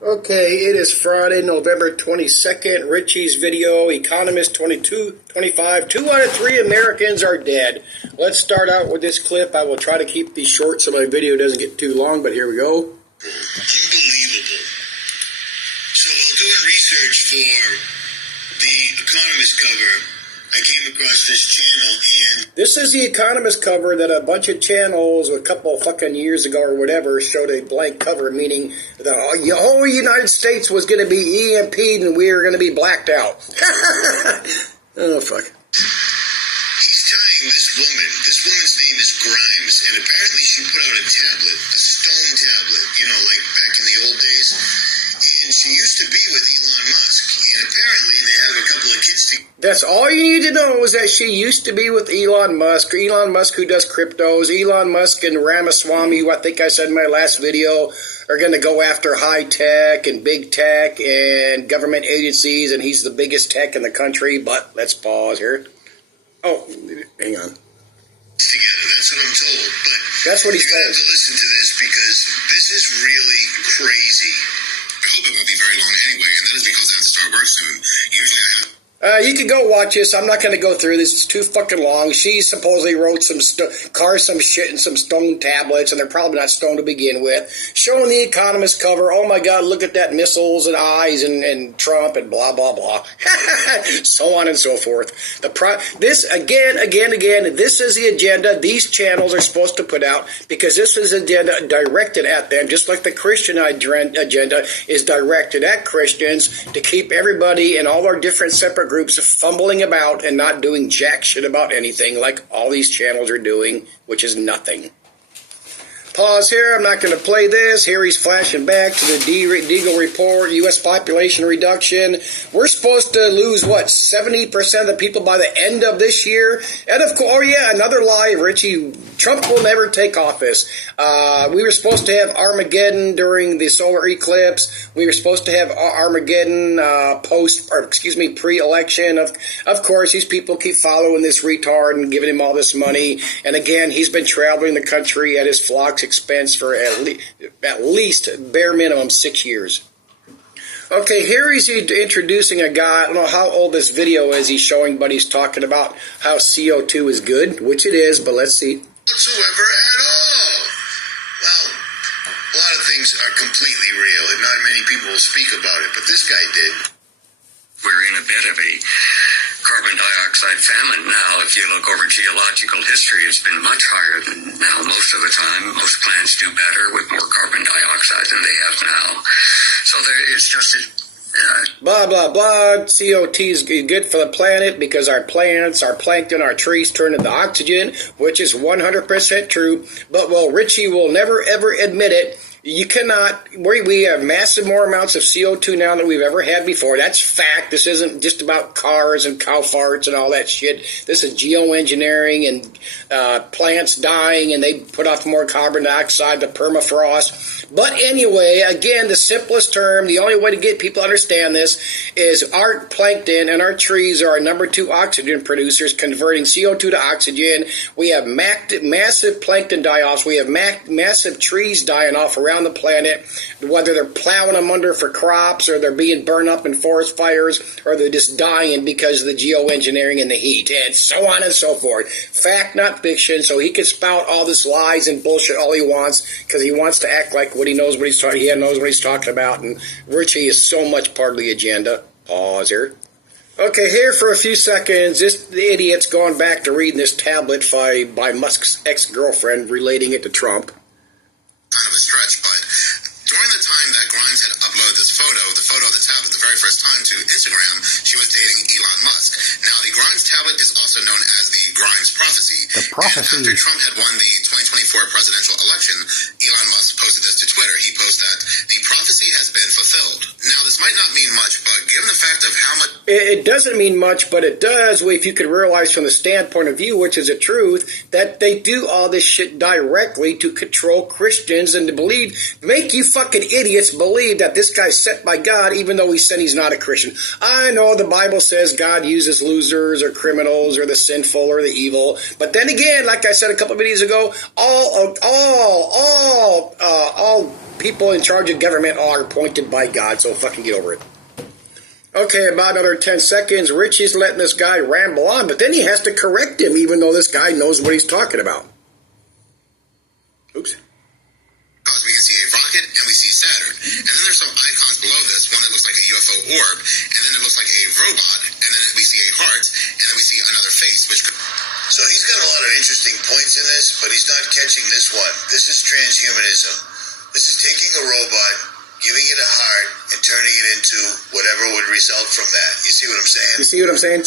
Okay, it is Friday, November 22nd. Richie's video, Economist 2225. 2 out of 3 Americans are dead. Let's start out with this clip. I will try to keep these short so my video doesn't get too long, but here we go. Unbelievable. So while doing research for the Economist cover, I came across this channel, and this is the Economist cover that a bunch of channels a couple of fucking years ago or whatever showed a blank cover, meaning the whole United States was going to be EMP'd and we were going to be blacked out. Oh, fuck. He's tying this woman. This woman's name is Grimes, and apparently she put out a tablet, a stone tablet, like back in the old days. And she used to be with Elon Musk, and apparently they have a couple of kids together. That's all you need to know is that she used to be with Elon Musk who does cryptos. Elon Musk and Ramaswamy, who I think I said in my last video, are going to go after high tech and big tech and government agencies, and he's the biggest tech in the country. But let's pause here. Oh, hang on. Together, that's what I'm told. But that's what he's told. You have to listen to this because this is really crazy. I hope it won't be very long anyway, and that is because I have to start work soon. Usually I have... you can go watch this. I'm not going to go through this. It's too fucking long. She supposedly wrote some shit and some stone tablets, and they're probably not stone to begin with. Showing the Economist cover. Oh my God, look at that, missiles and eyes and Trump and blah, blah, blah. So on and so forth. This, again, this is the agenda these channels are supposed to put out, because this is an agenda directed at them, just like the Christian agenda is directed at Christians, to keep everybody in all our different separate groups fumbling about and not doing jack shit about anything like all these channels are doing, which is nothing. Pause here. I'm not going to play this. Here he's flashing back to the Deagle report, U.S. population reduction. We're supposed to lose, 70% of the people by the end of this year? And of course, another lie, Richie. Trump will never take office. We were supposed to have Armageddon during the solar eclipse. We were supposed to have Armageddon pre-election. Of course, these people keep following this retard and giving him all this money. And again, he's been traveling the country at his flock's expense for at least bare minimum 6 years. Okay, here he's introducing a guy. I don't know how old this video is he's showing, but he's talking about how CO2 is good, which it is, but let's see. Whatsoever at all. Well, a lot of things are completely real, and not many people will speak about it, but this guy did. We're in a bit of a carbon dioxide famine now. If you look over geological history, it's been much higher than now. Most of the time, most plants do better with more carbon dioxide than they have now. So it's just blah, blah, blah. CO2 is good for the planet because our plants, our plankton, our trees turn into oxygen, which is 100% true. But, Richie will never, ever admit it. You cannot, we have massive more amounts of CO2 now than we've ever had before. That's fact. This isn't just about cars and cow farts and all that shit. This is geoengineering and plants dying, and they put off more carbon dioxide, the permafrost. But anyway, again, the simplest term, the only way to get people to understand this is our plankton and our trees are our number 2 oxygen producers, converting CO2 to oxygen. We have massive plankton die-offs. We have massive trees dying off around the planet, whether they're plowing them under for crops or they're being burned up in forest fires or they're just dying because of the geoengineering and the heat, and so on and so forth. Fact, not fiction. So he can spout all this lies and bullshit all he wants because he wants to act like he knows what he's talking about, and Richie is so much part of the agenda. Pause here. Okay, here for a few seconds, the idiot's going back to reading this tablet by Musk's ex-girlfriend, relating it to Trump. Kind of a stretch, but during the time that Grimes had uploaded this photo, the photo of the tablet, the very first time to Instagram, she was dating Elon Musk. Now, the Grimes tablet is also known as the Grimes prophecy. And after Trump had won the 2024 presidential election, Elon Musk posted this to Twitter. He posted that the prophecy has been fulfilled. Now, this might not mean much, but given the fact of how much... It doesn't mean much, but it does, if you could realize from the standpoint of view, which is the truth, that they do all this shit directly to control Christians and to make you fucking idiots believe that this guy's sent by God, even though he said he's not a Christian. I know the Bible says God uses losers or criminals or the sinful or the evil, but then again, like I said a couple of videos ago, all people in charge of government are appointed by God, so fucking get over it. Okay, about another 10 seconds. Richie's letting this guy ramble on, but then he has to correct him, even though this guy knows what he's talking about. Oops. Because we can see a rocket and we see Saturn. And then there's some icons below this, one that looks like a UFO orb, and then it looks like a robot, and then we see a heart, and then we see another face, which could... So he's got a lot of interesting points in this, but he's not catching this one. This is transhumanism. This is taking a robot, giving it a heart, and turning it into whatever would result from that. You see what I'm saying? You see what I'm saying?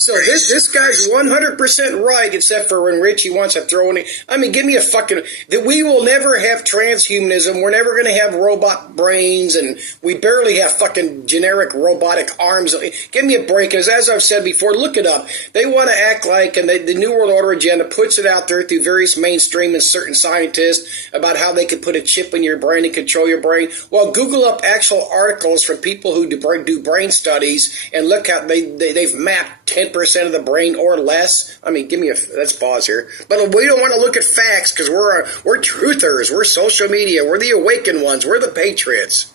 So this guy's 100% right, except for when Richie wants to throw in. I mean, give me a fucking. That we will never have transhumanism. We're never going to have robot brains, and we barely have fucking generic robotic arms. Give me a break. As I've said before, look it up. They want to act like, and the New World Order agenda puts it out there through various mainstream and certain scientists about how they could put a chip in your brain and control your brain. Well, Google up actual articles from people who do brain studies and look how they've mapped 10% of the brain or less. I mean, let's pause here. But we don't want to look at facts because we're truthers. We're social media. We're the awakened ones. We're the patriots.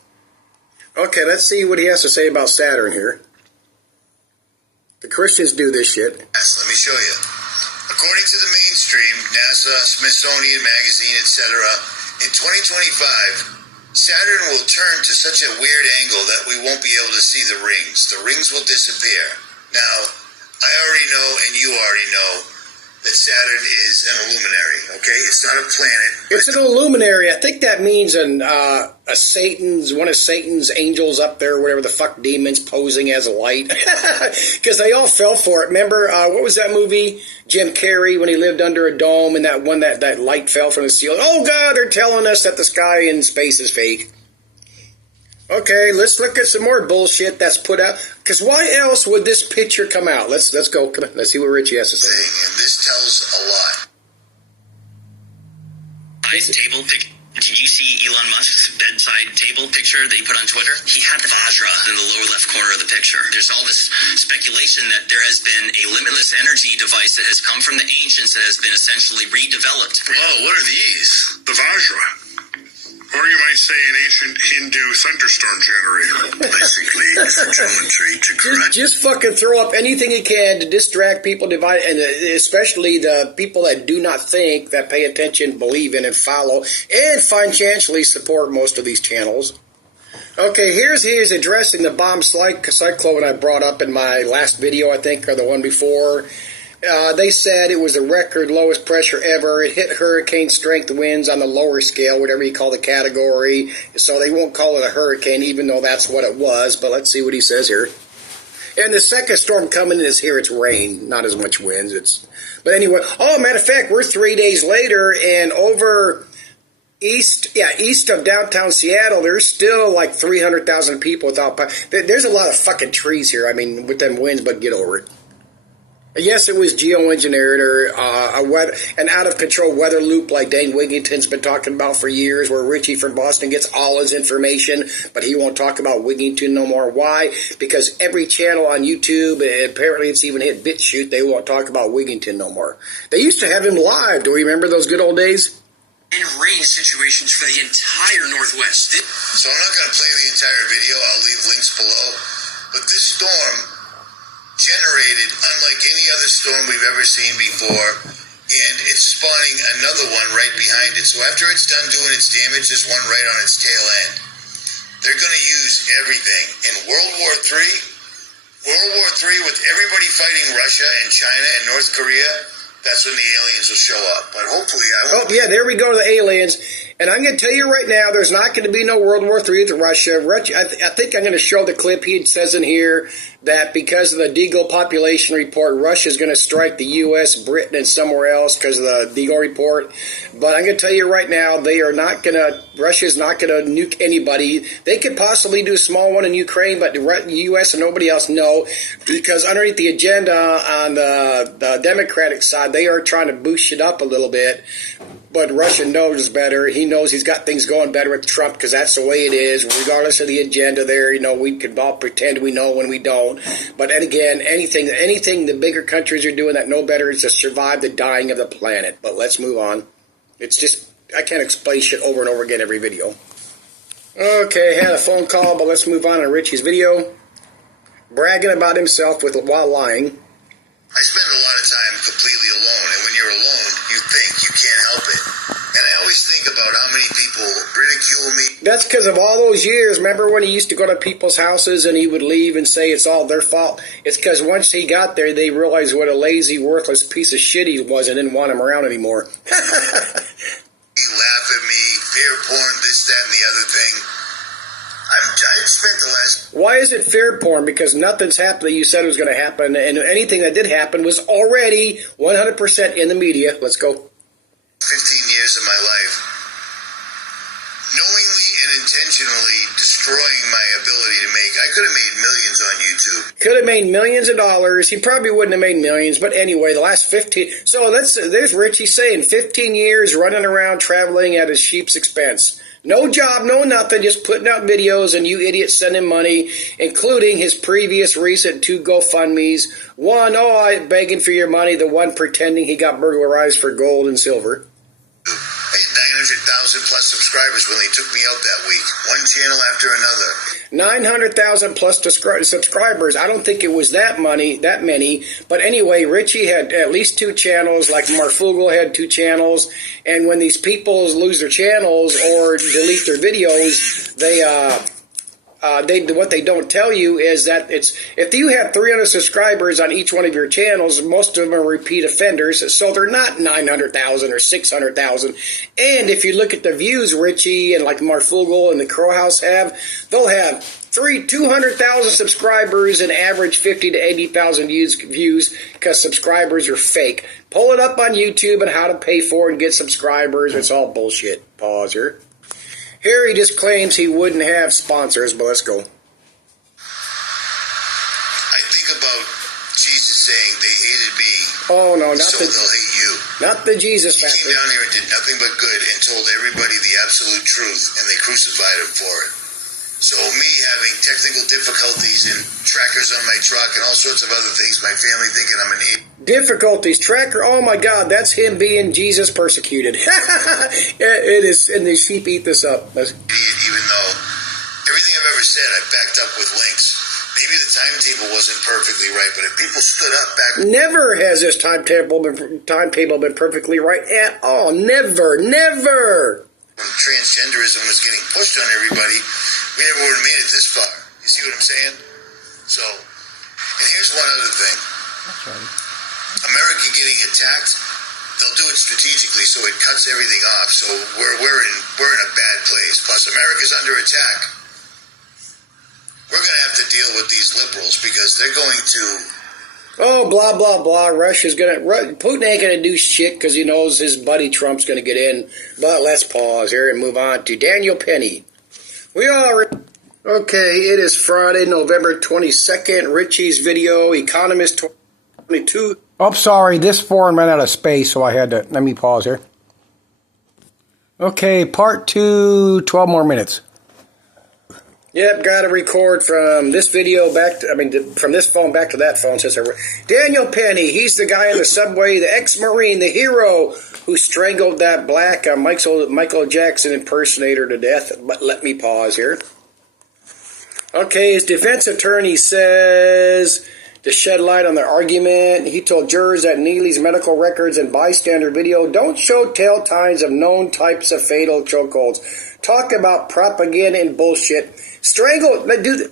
Okay, let's see what he has to say about Saturn here. The Christians do this shit. Yes, let me show you. According to the mainstream, NASA, Smithsonian Magazine, etc., in 2025, Saturn will turn to such a weird angle that we won't be able to see the rings. The rings will disappear. Now, I already know, and you already know, that Saturn is an illuminary, okay? It's not a planet. It's an illuminary. I think that means one of Satan's angels up there, whatever the fuck, demons posing as a light. Because they all fell for it. Remember, what was that movie? Jim Carrey, when he lived under a dome and that light fell from the ceiling. Oh, God, they're telling us that the sky in space is fake. Okay, let's look at some more bullshit that's put out. Because why else would this picture come out? Let's go. Come on, let's see what Richie has to say. And this tells a lot. Table picture. Did you see Elon Musk's bedside table picture that he put on Twitter? He had the Vajra in the lower left corner of the picture. There's all this speculation that there has been a limitless energy device that has come from the ancients that has been essentially redeveloped. Whoa, what are these? The Vajra. Or you might say an ancient Hindu thunderstorm generator. Basically, for geometry to correct. Just fucking throw up anything you can to distract people, divide, and especially the people that do not think, that pay attention, believe in, and follow, and financially support most of these channels. Okay, here's he is addressing the bomb cyclone I brought up in my last video, I think, or the one before. They said it was the record lowest pressure ever. It hit hurricane strength winds on the lower scale, whatever you call the category. So they won't call it a hurricane, even though that's what it was. But let's see what he says here. And the second storm coming is here. It's rain, not as much winds. But anyway, matter of fact, we're 3 days later, and over east of downtown Seattle, there's still like 300,000 people without power. There's a lot of fucking trees here. I mean, with them winds, but get over it. Yes, it was geoengineered or an out-of-control weather loop like Dane Wigington's been talking about for years, where Richie from Boston gets all his information, but he won't talk about Wigington no more. Why? Because every channel on YouTube, and apparently it's even hit BitChute, they won't talk about Wigington no more. They used to have him live. Do you remember those good old days? And rain situations for the entire Northwest. So I'm not going to play the entire video. I'll leave links below. But this storm generated unlike any other storm we've ever seen before, and it's spawning another one right behind it. So after it's done doing its damage, there's one right on its tail end. They're going to use everything. In World War III, with everybody fighting Russia and China and North Korea, that's when the aliens will show up. But hopefully I won't. Oh, yeah, there we go to the aliens. And I'm going to tell you right now, there's not going to be no World War III with Russia. I think I'm going to show the clip. He says in here that because of the Deagle population report, Russia's going to strike the U.S., Britain, and somewhere else because of the Deagle report. But I'm going to tell you right now, Russia's not going to nuke anybody. They could possibly do a small one in Ukraine, but the U.S. and nobody else know, because underneath the agenda on the Democratic side, they are trying to boost it up a little bit. But Russia knows better. He knows he's got things going better with Trump because that's the way it is. Regardless of the agenda there, we can all pretend we know when we don't. But and again, anything the bigger countries are doing that know better is to survive the dying of the planet. But let's move on. It's just I can't explain shit over and over again every video. Okay, had a phone call, but let's move on to Richie's video. Bragging about himself while lying. I spend a lot of time completely alone, and when you're alone, you think you can't help it. And I always think about how many people ridicule me. That's because of all those years. Remember when he used to go to people's houses and he would leave and say it's all their fault? It's because once he got there, they realized what a lazy, worthless piece of shit he was and didn't want him around anymore. He laugh at me, fear porn, this, that, and the other thing. I've spent the last... Why is it fear porn? Because nothing's happened that you said was going to happen, and anything that did happen was already 100% in the media. Let's go. 15 years of my life knowingly and intentionally destroying my ability to make... I could have made millions on YouTube. Could have made millions of dollars. He probably wouldn't have made millions, but anyway, the last 15... So there's Richie saying 15 years running around traveling at his sheep's expense. No job, no nothing, just putting out videos, and you idiots send him money, including his previous recent 2 GoFundMes. One, I'm begging for your money, the one pretending he got burglarized for gold and silver. I had 900,000 plus subscribers when they took me out that week. One channel after another. 900,000 plus subscribers. I don't think it was that many. But anyway, Richie had at least 2 channels, like Marfugel had 2 channels. And when these people lose their channels or delete their videos, what they don't tell you is that if you have 300 subscribers on each one of your channels, most of them are repeat offenders, so they're not 900,000 or 600,000. And if you look at the views Richie and like Marfugel and the Crow House have, they'll have 200,000 subscribers and average 50 to 80,000 views because subscribers are fake. Pull it up on YouTube and how to pay for and get subscribers. It's all bullshit. Pause here. Here he just claims he wouldn't have sponsors, but let's go. I think about Jesus saying they hated me, Oh no, not so they'll hate you. not the Jesus He came factor. down here and did nothing but good and told everybody the absolute truth, and they crucified him for it. So me having technical difficulties and trackers on my truck and all sorts of other things, my family thinking I'm an idiot. Difficulties, tracker, oh my God, that's him being Jesus persecuted. It is, and the sheep eat this up. Even though everything I've ever said, I backed up with links. Maybe the timetable wasn't perfectly right, but if people stood up back... Never has this timetable been perfectly right at all. Never. when transgenderism was getting pushed on everybody, we never would have made it this far. You see what I'm saying? So, and here's one other thing. That's right. America getting attacked, they'll do it strategically so it cuts everything off. So we're in a bad place. Plus, America's under attack. We're going to have to deal with these liberals because they're going to... Oh, blah, blah, blah. Russia's going to... Putin ain't going to do shit because he knows his buddy Trump's going to get in. But let's pause here and move on to Daniel Penny. We are... Okay, it is Friday, November 22nd. Richie's video, Economist 22. Oh, sorry. This forum ran out of space, so I had to... Let me pause here. Okay, part 2, 12 more minutes. Yep, got to record from this video back to, from this phone back to that phone. Says Daniel Penny, he's the guy in the subway, the ex-Marine, the hero who strangled that black Michael Jackson impersonator to death. But let me pause here. Okay, his defense attorney says, to shed light on the argument, he told jurors that Neely's medical records and bystander video don't show telltales of known types of fatal chokeholds. Talk about propaganda and bullshit. Strangle, dude.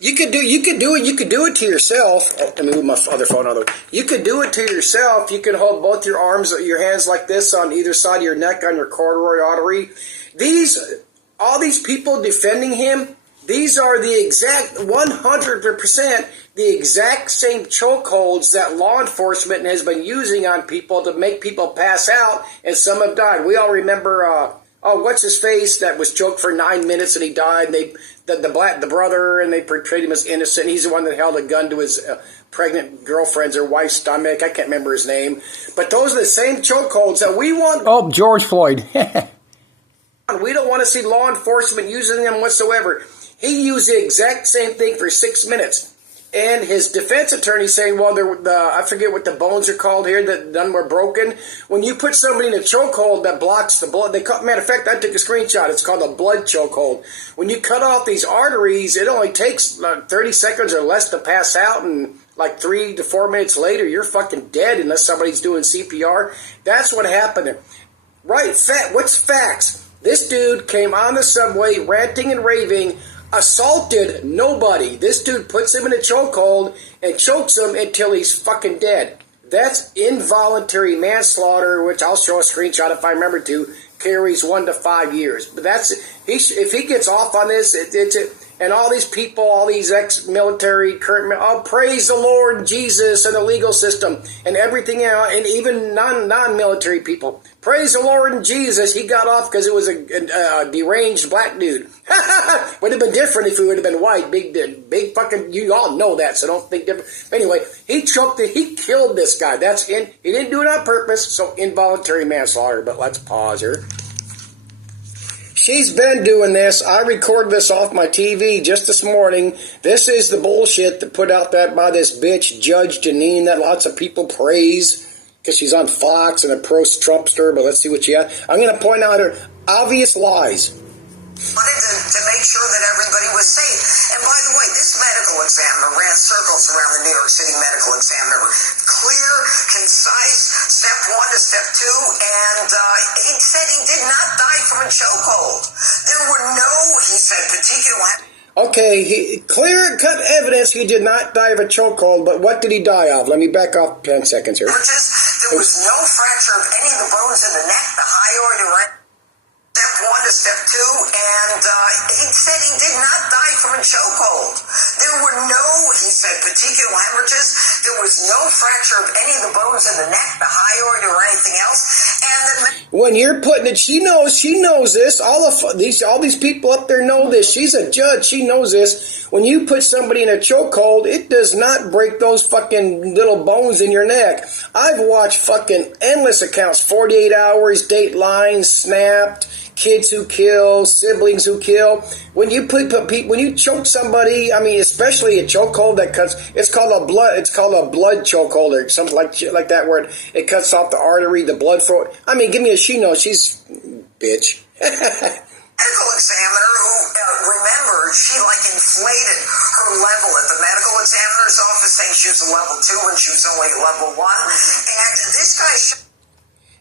You could do it to yourself. Oh, let me move my other phone out of the way. You could do it to yourself. You could hold both your arms, your hands like this on either side of your neck on your corduroy artery. All these people defending him, these are the exact 100% the exact same chokeholds that law enforcement has been using on people to make people pass out, and some have died. We all remember, what's his face that was choked for 9 minutes and he died. And the brother, and they portrayed him as innocent. He's the one that held a gun to his pregnant girlfriend's or wife's stomach. I can't remember his name, but those are the same chokeholds that we want. Oh, George Floyd. We don't want to see law enforcement using them whatsoever. He used the exact same thing for 6 minutes. And his defense attorney saying, well, I forget what the bones are called here that none were broken. When you put somebody in a chokehold that blocks the blood, matter of fact, I took a screenshot. It's called a blood chokehold. When you cut off these arteries, it only takes 30 seconds or less to pass out, and like 3 to 4 minutes later, you're fucking dead unless somebody's doing CPR. That's what happened. Right? What's facts? This dude came on the subway ranting and raving, assaulted nobody. This dude puts him in a chokehold and chokes him until he's fucking dead. That's involuntary manslaughter, which I'll show a screenshot if I remember to, carries 1 to 5 years. But if he gets off on this, and all these people, all these ex-military, current, praise the Lord, Jesus, and the legal system, and everything else, and even non-military people. Praise the Lord and Jesus. He got off because it was a deranged black dude. Would have been different if he would have been white. Big fucking, you all know that, so don't think different. Anyway, he killed this guy. He didn't do it on purpose, so involuntary manslaughter. But let's pause here. She's been doing this. I recorded this off my TV just this morning. This is the bullshit that put out that by this bitch, Judge Janine, that lots of people praise because she's on Fox and a pro-Trumpster, but let's see what she has. I'm going to point out her obvious lies. Wanted to make sure that everybody was safe. And by the way, this medical examiner ran circles around the New York City medical examiner. Clear, concise, step 1 to step 2, and he said he did not die from a chokehold. There were no, he said, particular... Okay, clear-cut evidence he did not die of a chokehold, but what did he die of? Let me back off 10 seconds here. There was no fracture of any of the bones in the neck, the hyoid, or step 1 to step 2, and he said he did not die from a chokehold. There were no, he said, particular hemorrhages. There was no fracture of any of the bones in the neck, the hyoid, or anything else. And when you're putting it, she knows this. All these people up there know this. She's a judge. She knows this. When you put somebody in a chokehold, it does not break those fucking little bones in your neck. I've watched fucking endless accounts, 48 hours, Dateline, Snapped, kids who kill, siblings who kill. When you when you choke somebody, I mean, especially a chokehold that cuts, it's called a blood chokehold or something like that, where it cuts off the artery, the blood flow. I mean, give me a she knows. She's bitch. Medical examiner who, remember, she inflated her level at the medical examiner's office, saying she was a level 2 when she was only a level 1. And this guy...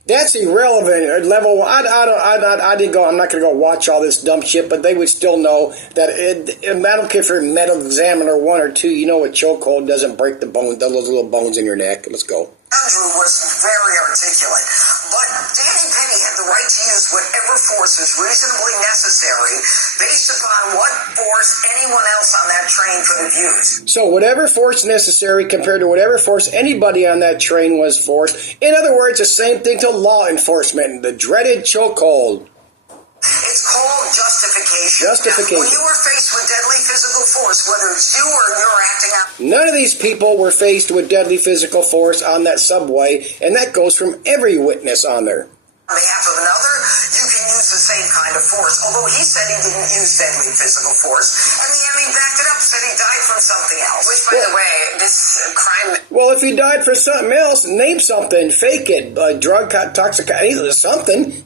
That's irrelevant. Level, I didn't go. I'm not going to go watch all this dumb shit, but they would still know that. I don't care if you're a medical examiner 1 or 2. You know a chokehold doesn't break the little bones in your neck. Let's go. Andrew was very articulate, but Danny Penny had the right to use whatever force was reasonably necessary based upon what force anyone else on that train could have used. So whatever force necessary compared to whatever force anybody on that train was forced. In other words, the same thing to law enforcement, the dreaded chokehold. It's called justification. Justification. When you are faced with deadly physical force, whether it's you or you're acting out... None of these people were faced with deadly physical force on that subway, and that goes from every witness on there. On behalf of another, you can use the same kind of force, although he said he didn't use deadly physical force, and the ME backed it up, said he died from something else. Which, by the way, this crime... Well, if he died from something else, name something, fake it, drug, toxicity, something.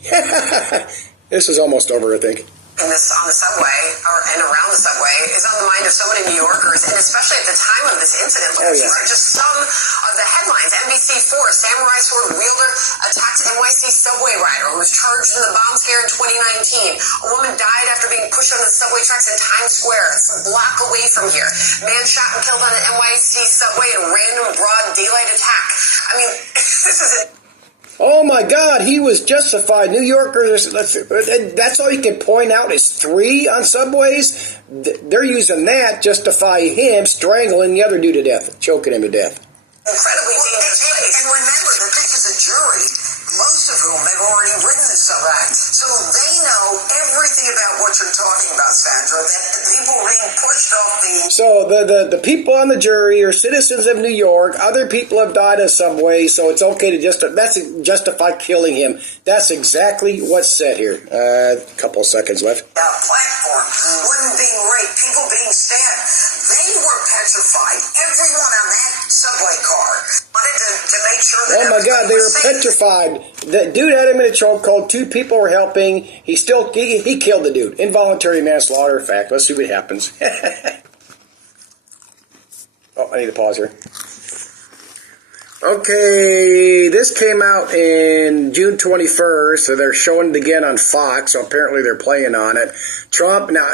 This is almost over, I think. On the subway, and around the subway, is on the mind of so many New Yorkers, and especially at the time of this incident. These are just some of the headlines. NBC4, samurai sword wielder attacks NYC subway rider who was charged in the bomb scare in 2019. A woman died after being pushed on the subway tracks in Times Square. It's a block away from here. Man shot and killed on an NYC subway in a random broad daylight attack. I mean, this is Oh my God, he was justified. New Yorkers, that's all you can point out is 3 on subways. They're using that justify him strangling the other dude to death, choking him to death. Incredibly dangerous place. And remember that this is a jury, most of whom have already witnessed some act. So they know everything about what you're talking about, Sandra, that people are being pushed off the... So the people on the jury are citizens of New York. Other people have died of subway, so it's okay to justify killing him. That's exactly what's said here. A couple seconds left. Platform wouldn't be celebrate people being stabbed. They were petrified. Everyone on that subway car wanted to make sure that. Oh my God, they were petrified. The dude had him in a chokehold. 2 people were helping. He killed the dude. Involuntary manslaughter. Fact. Let's see what happens. Oh, I need to pause here. Okay, this came out in June 21st, so they're showing it again on Fox, so apparently they're playing on it. Trump, now,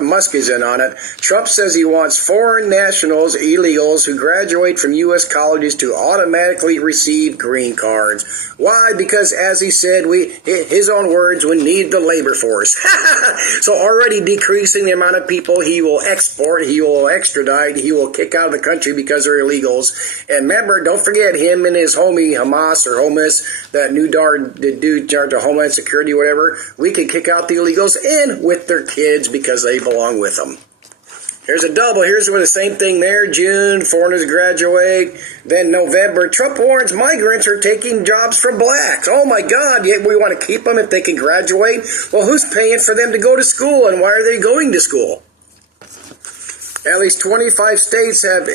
Musk is in on it. Trump says he wants foreign nationals, illegals, who graduate from U.S. colleges to automatically receive green cards. Why? Because, as he said, his own words, we need the labor force. So already decreasing the amount of people he will export, he will extradite, he will kick out of the country because they're illegals. And remember, don't forget him and his homie Hamas or Homas, that new dude in charge of Homeland Security, whatever. We can kick out the illegals and with their kids because they belong with them. Here's a double. Here's the same thing there. June, foreigners graduate. Then November, Trump warns migrants are taking jobs from blacks. Oh my God, yet we want to keep them if they can graduate? Well, who's paying for them to go to school and why are they going to school? At least 25 states have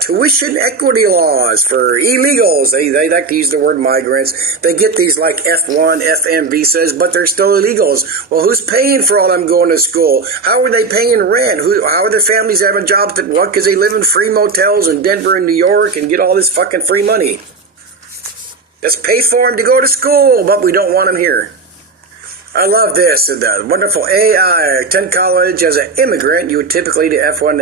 tuition equity laws for illegals. They like to use the word migrants. They get these like F1, FM visas, but they're still illegals. Well, who's paying for all them going to school? How are they paying rent? How are their families having jobs? What? Because they live in free motels in Denver and New York and get all this fucking free money. Let's pay for them to go to school, but we don't want them here. I love this. The wonderful AI. Attend college as an immigrant. You would typically do F1,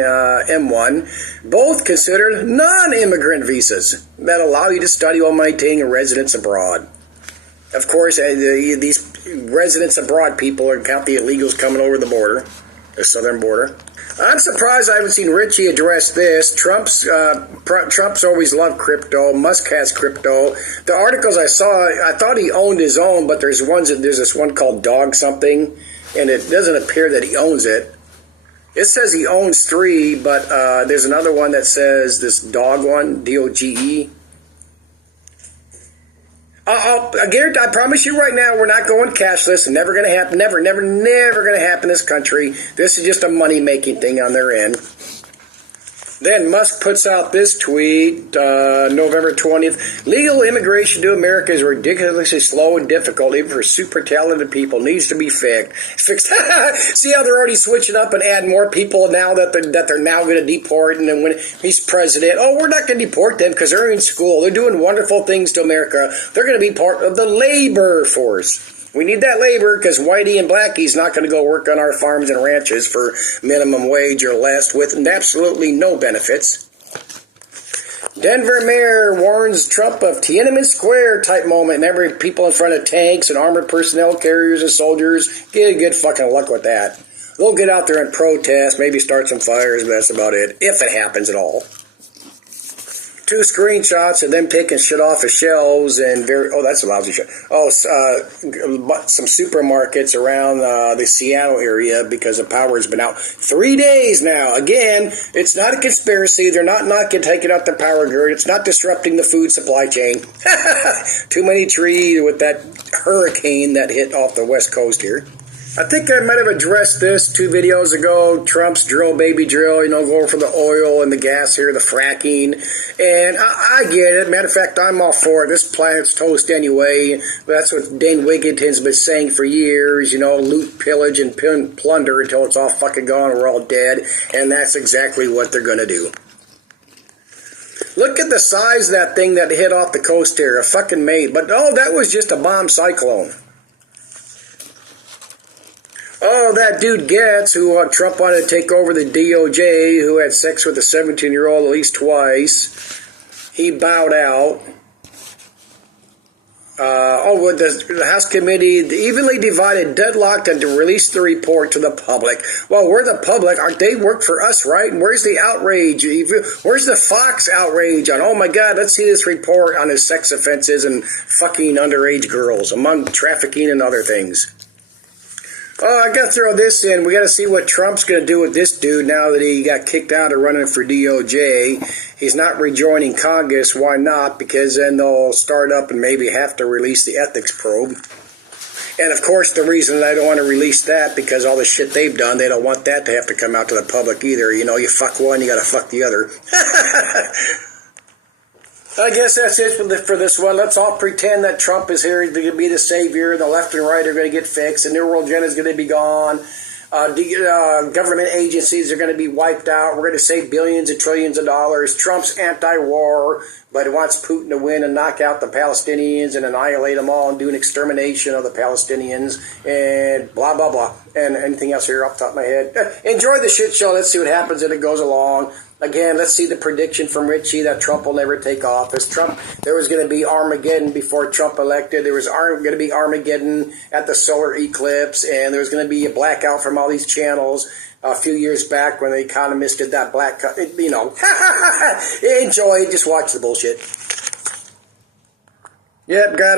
M1. Both considered non-immigrant visas that allow you to study while maintaining a residence abroad. Of course, these residents abroad people count the illegals coming over the border, the southern border. I'm surprised I haven't seen Richie address this. Trump's always loved crypto. Musk has crypto. The articles I saw, I thought he owned his own, but there's this one called Dog something, and it doesn't appear that he owns it. It says he owns 3, but there's another one that says this Dog one, D-O-G-E. I promise you right now, we're not going cashless. Never going to happen. Never going to happen in this country. This is just a money-making thing on their end. Then Musk puts out this tweet, November 20th. Legal immigration to America is ridiculously slow and difficult, even for super talented people. Needs to be fixed. See how they're already switching up and adding more people now that they're now going to deport. And then when he's president, we're not going to deport them because they're in school. They're doing wonderful things to America. They're going to be part of the labor force. We need that labor because Whitey and Blackie's not going to go work on our farms and ranches for minimum wage or less with absolutely no benefits. Denver mayor warns Trump of Tiananmen Square type moment. Every people in front of tanks and armored personnel carriers and soldiers. Get good fucking luck with that. They'll get out there and protest, maybe start some fires, but that's about it, if it happens at all. 2 screenshots of them taking shit off of shelves and that's a lousy shit. Some supermarkets around the Seattle area because the power's been out 3 days now. Again, it's not a conspiracy. They're not taking out the power grid. It's not disrupting the food supply chain. Too many trees with that hurricane that hit off the west coast here. I think I might have addressed this 2 videos ago. Trump's drill, baby drill, going for the oil and the gas here, the fracking. And I get it. Matter of fact, I'm all for it. This planet's toast anyway. That's what Dane Wigington's been saying for years. Loot, pillage, and plunder until it's all fucking gone and we're all dead. And that's exactly what they're going to do. Look at the size of that thing that hit off the coast here. A fucking mate. But, that was just a bomb cyclone. That dude Getz, who Trump wanted to take over the DOJ, who had sex with a 17-year-old at least twice, he bowed out. The House committee evenly divided, deadlocked, and to release the report to the public. Well, we're the public. They work for us, right? And where's the outrage? Where's the Fox outrage on, oh my God, let's see this report on his sex offenses and fucking underage girls, among trafficking and other things. I got to throw this in. We got to see what Trump's going to do with this dude now that he got kicked out of running for DOJ. He's not rejoining Congress. Why not? Because then they'll start up and maybe have to release the ethics probe. And of course, the reason I don't want to release that, because all the shit they've done, they don't want that to have to come out to the public either. You know, you fuck one, you got to fuck the other. I guess that's it for this one. Let's all pretend that Trump is here to be the savior. The left and right are going to get fixed. The New World Agenda is going to be gone. Government agencies are going to be wiped out. We're going to save billions and trillions of dollars. Trump's anti-war, but he wants Putin to win and knock out the Palestinians and annihilate them all and do an extermination of the Palestinians and blah, blah, blah. And anything else here off the top of my head. Enjoy the shit show. Let's see what happens as it goes along. Again, let's see the prediction from Richie that Trump will never take office. There was going to be Armageddon before Trump elected. There was going to be Armageddon at the solar eclipse, and there was going to be a blackout from all these channels a few years back when the Economist did that you know. Enjoy. Just watch the bullshit. Yep, got it.